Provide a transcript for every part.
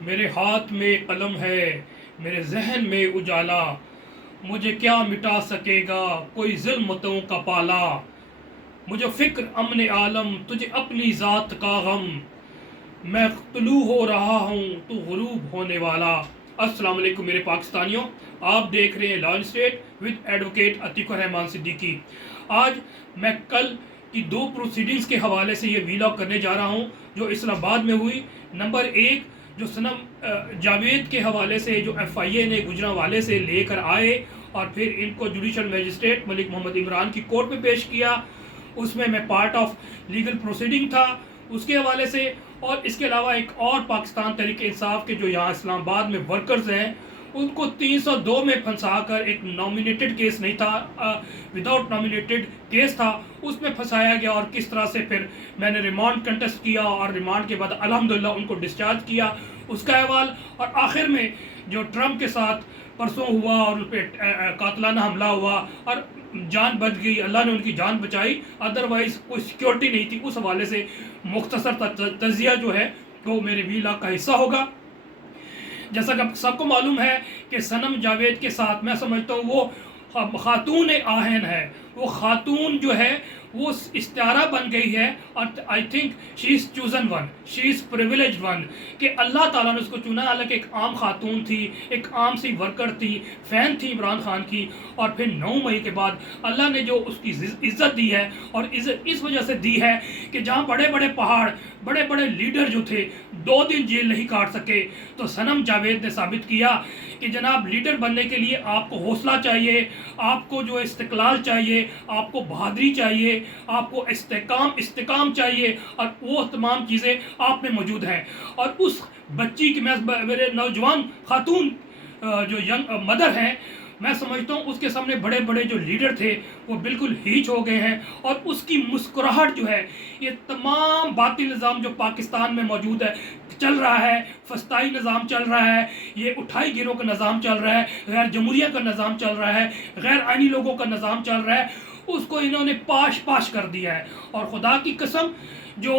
میرے ہاتھ میں قلم ہے، میرے ذہن میں اجالا، مجھے کیا مٹا سکے گا کوئی ظلمتوں کا پالا، مجھے فکر امن عالم تجھے اپنی ذات کا غم، میں طلوع ہو رہا ہوں تو غروب ہونے والا۔ السلام علیکم میرے پاکستانیوں، آپ دیکھ رہے ہیں line state with advocate Atiq ur Rahman Siddiqui. آج میں کل کی 2 پروسیڈنگز کے حوالے سے یہ ویلاگ کرنے جا رہا ہوں جو اسلام آباد میں ہوئی۔ نمبر 1 جو صنم جاوید کے حوالے سے جو ایف آئی اے نے گجرانوالے سے لے کر آئے اور پھر ان کو جوڈیشل میجسٹریٹ ملک محمد عمران کی کورٹ میں پیش کیا، اس میں پارٹ آف لیگل پروسیڈنگ تھا اس کے حوالے سے، اور اس کے علاوہ ایک اور پاکستان تحریک انصاف کے جو یہاں اسلام آباد میں ورکرز ہیں ان کو 302 میں پھنسا کر، ایک نامینیٹڈ کیس نہیں تھا، وداؤٹ نامینیٹڈ کیس تھا، اس میں پھنسایا گیا، اور کس طرح سے پھر میں نے ریمانڈ کنٹیسٹ کیا اور ریمانڈ کے بعد الحمدللہ ان کو ڈسچارج کیا، اس کا احوال، اور آخر میں جو ٹرمپ کے ساتھ پرسوں ہوا اور ان پہ قاتلانہ حملہ ہوا اور جان بچ گئی، اللہ نے ان کی جان بچائی، ادروائز کوئی سیکیورٹی نہیں تھی، اس حوالے سے مختصر تجزیہ جو ہے وہ میرے ویلاگ کا حصہ ہوگا۔ جیسا کہ سب کو معلوم ہے کہ صنم جاوید کے ساتھ میں سمجھتا ہوں وہ خاتون آہن ہے، وہ خاتون جو ہے وہ استعارہ بن گئی ہے، اور I think she is chosen one, she is privileged one, کہ اللہ تعالیٰ نے اس کو چنا، حالانکہ ایک عام خاتون تھی، ایک عام سی ورکر تھی، فین تھی عمران خان کی، اور پھر 9 مئی کے بعد اللہ نے جو اس کی عزت دی ہے، اور عزت اس وجہ سے دی ہے کہ جہاں بڑے بڑے پہاڑ، بڑے بڑے لیڈر جو تھے 2 دن جیل نہیں کاٹ سکے، تو صنم جاوید نے ثابت کیا کہ جناب لیڈر بننے کے لیے آپ کو حوصلہ چاہیے، آپ کو جو استقلال چاہیے، آپ کو بہادری چاہیے، آپ کو استحکام چاہیے، اور وہ تمام چیزیں آپ میں موجود ہیں۔ اور اس بچی کی، میرے نوجوان خاتون جو ینگ مدر ہیں، میں سمجھتا ہوں اس کے سامنے بڑے بڑے جو لیڈر تھے وہ بالکل ہیچ ہو گئے ہیں، اور اس کی مسکراہٹ جو ہے، یہ تمام باطل نظام جو پاکستان میں موجود ہے چل رہا ہے، فسطائی نظام چل رہا ہے، یہ اٹھائی گیروں کا نظام چل رہا ہے، غیر جمہوریہ کا نظام چل رہا ہے، غیر آئینی لوگوں کا نظام چل رہا ہے، اس کو انہوں نے پاش کر دیا ہے۔ اور خدا کی قسم جو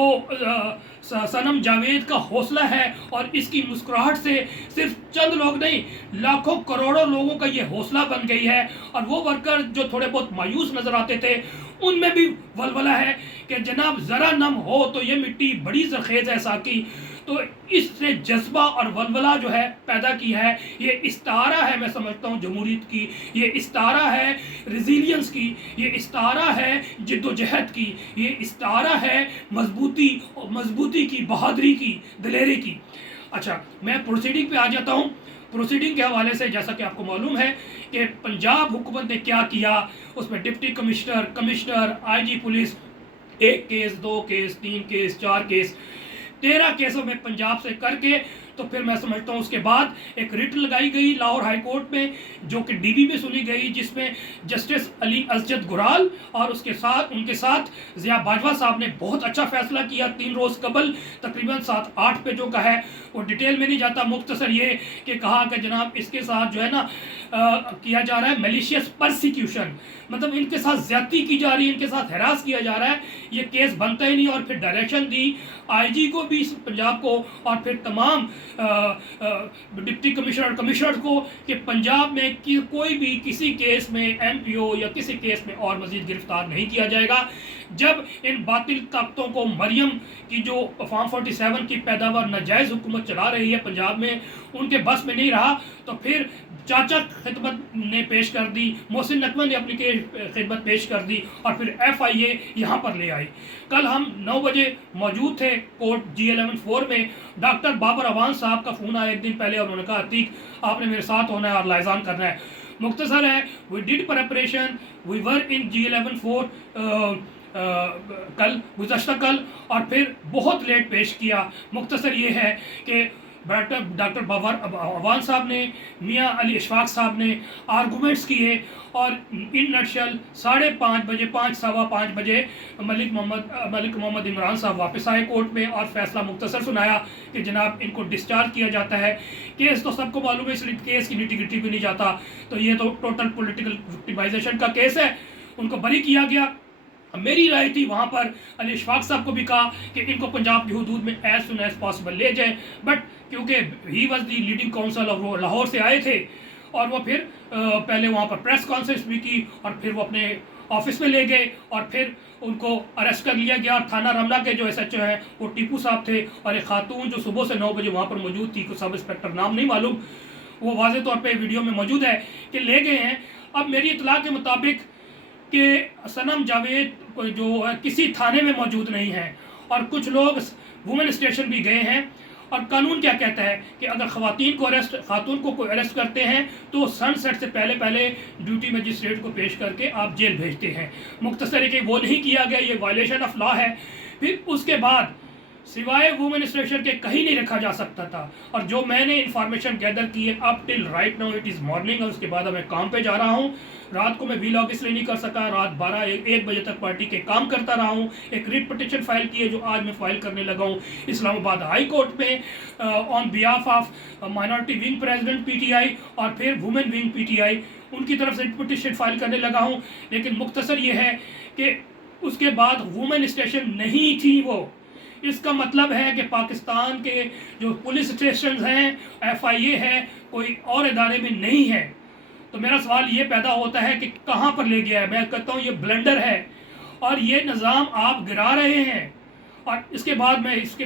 صنم جاوید کا حوصلہ ہے اور اس کی مسکراہٹ سے صرف چند لوگ نہیں، لاکھوں کروڑوں لوگوں کا یہ حوصلہ بن گئی ہے، اور وہ ورکر جو تھوڑے بہت مایوس نظر آتے تھے ان میں بھی ولولہ ہے کہ جناب ذرا نم ہو تو یہ مٹی بڑی زرخیز ہے ساقی، تو اس سے جذبہ اور ولولہ جو ہے پیدا کی ہے، یہ استعارہ ہے، میں سمجھتا ہوں جمہوریت کی، یہ استعارہ ہے ریزیلینس کی، یہ استعارہ ہے جد و جہد کی، یہ استعارہ ہے مضبوطی کی، بہادری کی، دلیری کی۔ اچھا، میں پروسیڈنگ پہ آ جاتا ہوں۔ پروسیڈنگ کے حوالے سے جیسا کہ آپ کو معلوم ہے کہ پنجاب حکومت نے کیا کیا، اس میں deputy commissioner, I G police, 1 case, 2 case, 3 case, 4 case, 13 کیسوں میں پنجاب سے کر کے، تو پھر میں سمجھتا ہوں اس کے بعد ایک ریٹ لگائی گئی لاہور ہائی کورٹ میں جو کہ ڈی بی میں سنی گئی، جس میں جسٹس علی اسجد گرال اور ان کے ساتھ ضیاء باجوہ صاحب نے بہت اچھا فیصلہ کیا 3 روز قبل، تقریباً 7-8 پیجوں کا ہے، وہ ڈیٹیل میں نہیں جاتا، مختصر یہ کہ کہا کہ جناب اس کے ساتھ جو ہے نا کیا جا رہا ہے میلیشیس پرسیکیوشن، مطلب ان کے ساتھ زیادتی کی جا رہی ہے، ان کے ساتھ ہراس کیا جا رہا ہے، یہ کیس بنتا ہی نہیں، اور پھر ڈائریکشن دی آئی جی کو بھی پنجاب کو اور پھر تمام ڈپٹی کمشنر اور کمشنر کو کہ پنجاب میں کوئی بھی کسی کیس میں ایم پی او یا کسی کیس میں اور مزید گرفتار نہیں کیا جائے گا۔ جب ان باطل طاقتوں کو مریم کی جو فارم 47 کی پیداوار ناجائز حکومت چلا رہی ہے پنجاب میں ان کے بس میں نہیں رہا، تو پھر چاچا خدمت نے پیش کر دی، محسن نقوی نے اپنی خدمت پیش کر دی، اور پھر ایف آئی اے یہاں پر لے آئی۔ کل ہم 9 بجے موجود تھے کورٹ G11-4 میں، ڈاکٹر بابر اوان صاحب کا فون آیا ایک دن پہلے، اور انہوں نے کہا عتیق آپ نے میرے ساتھ ہونا ہے اور لائزان کرنا ہے۔ مختصر ہے، we did preparation, we were in G11-4 گزشتہ کل، اور پھر بہت لیٹ پیش کیا۔ مختصر یہ ہے کہ ڈاکٹر بابر اوان صاحب نے، میاں علی اشفاق صاحب نے آرگومنٹس کیے، اور ان نٹشل 5:30 بجے، 5:15 بجے ملک محمد عمران صاحب واپس آئے کورٹ میں، اور فیصلہ مختصر سنایا کہ جناب ان کو ڈسچارج کیا جاتا ہے۔ کیس تو سب کو معلوم ہے، اس لیے کیس کی نیٹی گریٹی بھی نہیں جاتا، تو یہ تو ٹوٹل پولیٹیکل وکٹیمائزیشن کا کیس ہے، ان کو بری کیا گیا، मेरी राय थी वहाँ पर अली इशफाक साहब को भी कहा कि इनको पंजाब की हदूद में एज सुन एज पॉसिबल ले जाए, बट क्योंकि he was the leading council और वो लाहौर से आए थे, और वो फिर पहले वहाँ पर प्रेस कॉन्फ्रेंस भी की और फिर वो अपने ऑफिस में ले गए और फिर उनको अरेस्ट कर लिया गया। और थाना रमला के जो SHO हैं वो टीपू साहब थे, और एक खातून जो सुबह से 9 बजे वहाँ पर मौजूद थी, सब इंस्पेक्टर नाम नहीं मालूम, वो वाज़े तौर पे वीडियो में मौजूद है कि ले गए हैं। अब मेरी इतला के मुताबिक कि सनम जावेद जो है किसी थाने में मौजूद नहीं है, और कुछ लोग वुमेन स्टेशन भी गए हैं। और कानून क्या कहता है कि अगर खातून को कोई अरेस्ट करते हैं तो सनसेट से पहले पहले ड्यूटी मजिस्ट्रेट को पेश करके आप जेल भेजते हैं। मुख्तसर कि वो नहीं किया गया, ये वायलेशन ऑफ लॉ है। फिर उसके बाद सिवाय वुमेन स्टेशन के कहीं नहीं रखा जा सकता था। और जो मैंने इंफॉर्मेशन गैदर की है up till right now it is morning, और उसके बाद मैं काम पे जा रहा हूँ। रात को मैं वीलॉग इसलिए नहीं कर सका, रात 12-1 बजे तक पार्टी के काम करता रहा हूँ। एक रिट पिटिशन फाइल की है जो आज मैं फाइल करने लगा हूँ इस्लामाबाद हाई कोर्ट में on behalf of minority wing president PTI और फिर वुमेन विंग PTI, उनकी तरफ से रिट पिटिशन फाइल करने लगा हूँ। लेकिन मुख्तसर ये है कि उसके बाद वुमेन स्टेशन नहीं थी वो। इसका मतलब है कि पाकिस्तान के जो पुलिस स्टेशन हैं, FIA है, कोई और इदारे में नहीं है। तो मेरा सवाल ये पैदा होता है कि कहाँ पर ले गया है। मैं कहता हूँ ये ब्लंडर है और ये निज़ाम आप गिरा रहे हैं। और इसके बाद मैं इसके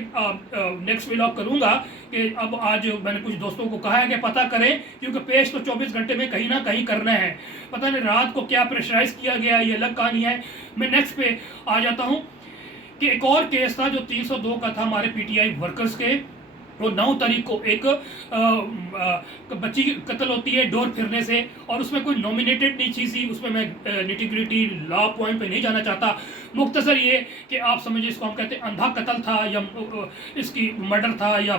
नेक्स्ट व्लॉग करूँगा कि अब आज मैंने कुछ दोस्तों को कहा है कि पता करें, क्योंकि पेश तो 24 घंटे में कहीं ना कहीं करना है। पता नहीं रात को क्या प्रेशराइज किया गया, ये अलग कहानी है। मैं नेक्स्ट पे आ जाता हूँ कि एक और केस था जो 302 का था हमारे PTI वर्कर्स के। वो 9 तारीख को एक बच्ची की कत्ल होती है डोर फिरने से, और उसमें कोई नॉमिनेटेड नहीं चीज़ थी। उसमें मैं निटिग्रिटी लॉ पॉइंट पे नहीं जाना चाहता। मुख्तसर ये कि आप समझिए इसको हम कहते हैं अंधा कत्ल था या इसकी मर्डर था या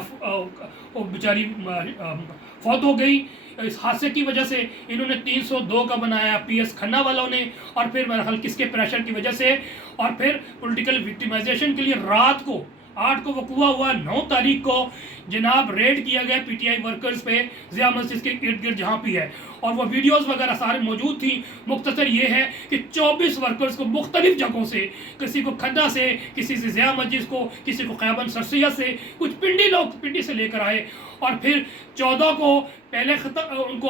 वो बेचारी फौत हो गई। इस हादसे की वजह से इन्होंने 302 का बनाया PS खन्ना वालों ने, और फिर मेरा ख्याल किसके प्रेशर की वजह से, और फिर पॉलिटिकल विक्टिमाइजेशन के लिए रात को 8 को वकूआ हुआ, 9 तारीख को जनाब रेड किया गया PTI वर्कर्स पे ज़िया मस्जिद के इर्द गिर्द जहाँ भी है, और वो वीडियोस वगैरह सारे मौजूद थी। मुख्तसर ये है कि 24 वर्कर्स को मुख्तलिफ जगहों से, किसी को खद्दा से, किसी से ज़िया मस्जिद को, किसी को ख़याबन सरसैयद से, कुछ पिंडी लोग पिंडी से लेकर आए, और फिर 14 को पहले उनको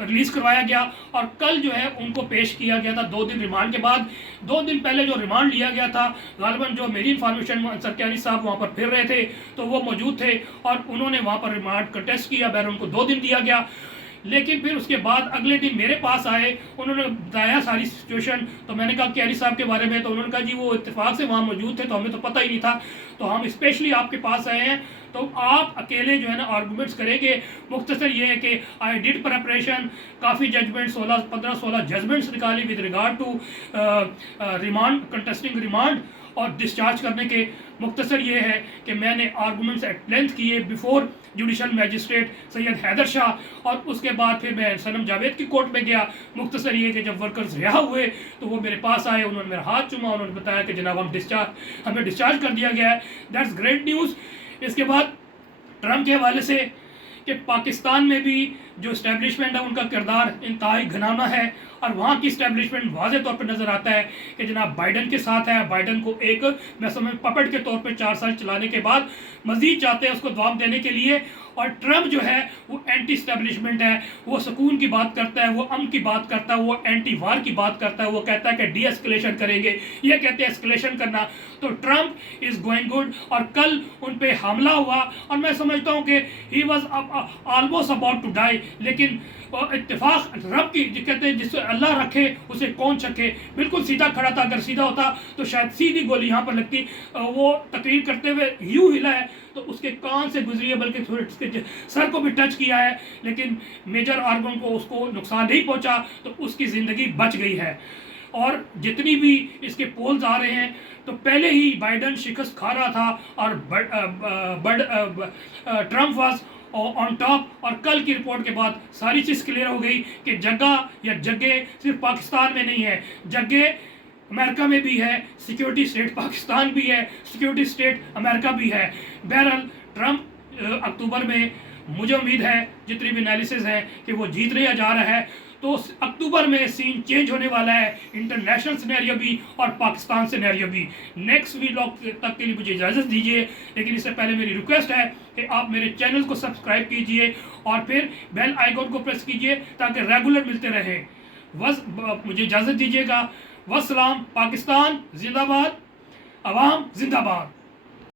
रिलीज़ करवाया गया, और कल जो है उनको पेश किया गया था 2 दिन रिमांड के बाद। 2 दिन पहले जो रिमांड लिया गया था, गालिबन जो मेरी इन्फॉर्मेशन सरकारी साहब वहाँ पर फिर रहे थे तो वो मौजूद थे, और उन्होंने वहाँ पर रिमांड का टेस्ट किया, बहर उनको 2 दिन दिया गया। लेकिन फिर उसके बाद अगले दिन मेरे पास आए, उन्होंने बताया सारी सिचुएशन। तो मैंने कहा कैरी साहब के बारे में, तो उन्होंने कहा जी वो इत्तेफाक से वहाँ मौजूद थे तो हमें तो पता ही नहीं था, तो हम स्पेशली आपके पास आए हैं, तो आप अकेले जो है ना आर्गूमेंट्स करेंगे। मुख्तसर ये है कि आई डिड प्रेपरेशन, काफ़ी जजमेंट 15-16 जजमेंट्स निकाली with regard to remand, contesting remand और डिस्चार्ज करने के। मुख्तसर ये है कि मैंने आर्गूमेंट्स एट लेंथ किए before judicial magistrate Syed Haider Shah, और उसके बाद फिर मैं सनम जावेद की कोर्ट में गया। मुख्तसर ये कि जब वर्कर्स रिहा हुए तो वो मेरे पास आए, उन्होंने मेरा हाथ चूमा, उन्होंने बताया कि जनाब हमें डिस्चार्ज कर दिया गया है। That's great news. इसके बाद ट्रम्प के हवाले से कि पाकिस्तान में भी जो इस्टेब्लिशमेंट है उनका किरदार इंतहाई घिनौना है, और वहाँ की इस्टेब्लिशमेंट वाज़े तौर पर नज़र आता है कि जनाब बाइडन के साथ है। बाइडन को एक मैं समझ पपेट के तौर पर 4 साल चलाने के बाद मज़ीद चाहते हैं उसको दवाब देने के लिए। और ट्रम्प जो है वो एंटी इस्टेब्लिशमेंट है, वो सुकून की बात करता है, वो अमन की बात करता है, वो एंटी वार की बात करता है, वो कहता है कि डी एस्केलेशन करेंगे, ये कहते हैं एस्केलेशन करना। तो ट्रम्प इज़ गोइंग गुड, और कल उन पर हमला हुआ और मैं समझता हूँ कि he was almost about to die, लेकिन इत्तेफाक रब की कहते हैं जिससे अल्लाह रखे उसे कौन चखे, बिल्कुल सीधा खड़ा था। अगर सीधा होता तो शायद सीधी गोली यहाँ पर लगती। वो तकरीर करते हुए यूँ हिला है तो उसके कान से गुजरी है, बल्कि थोड़े उसके सर को भी टच किया है, लेकिन मेजर आर्गन को उसको नुकसान नहीं पहुँचा, तो उसकी ज़िंदगी बच गई है। और जितनी भी इसके पोल्स आ रहे हैं तो पहले ही बाइडन शिकस्त खा रहा था और ट्रम्प वाज ऑन टॉप। और कल की रिपोर्ट के बाद सारी चीज़ क्लियर हो गई कि जगह या जगह सिर्फ पाकिस्तान में नहीं है, जगह अमेरिका में भी है, सिक्योरिटी स्टेट पाकिस्तान भी है, सिक्योरिटी स्टेट अमेरिका भी है। बहरहाल ट्रम्प अक्टूबर में مجھے امید ہے جتنی بھی انالیسز ہے کہ وہ جیتنے جا رہا ہے. تو اکتوبر میں سین چینج ہونے والا ہے, انٹرنیشنل سینیریو بھی اور پاکستان سینیریو بھی. نیکسٹ ویلاگ تک کے لیے مجھے اجازت دیجیے, لیکن اس سے پہلے میری ریکویسٹ ہے کہ آپ میرے چینل کو سبسکرائب کیجیے اور پھر بیل آئیکن کو پریس کیجیے تاکہ ریگولر ملتے رہیں. مجھے اجازت دیجیے گا. والسلام. پاکستان زندہ باد, عوام زندہ باد.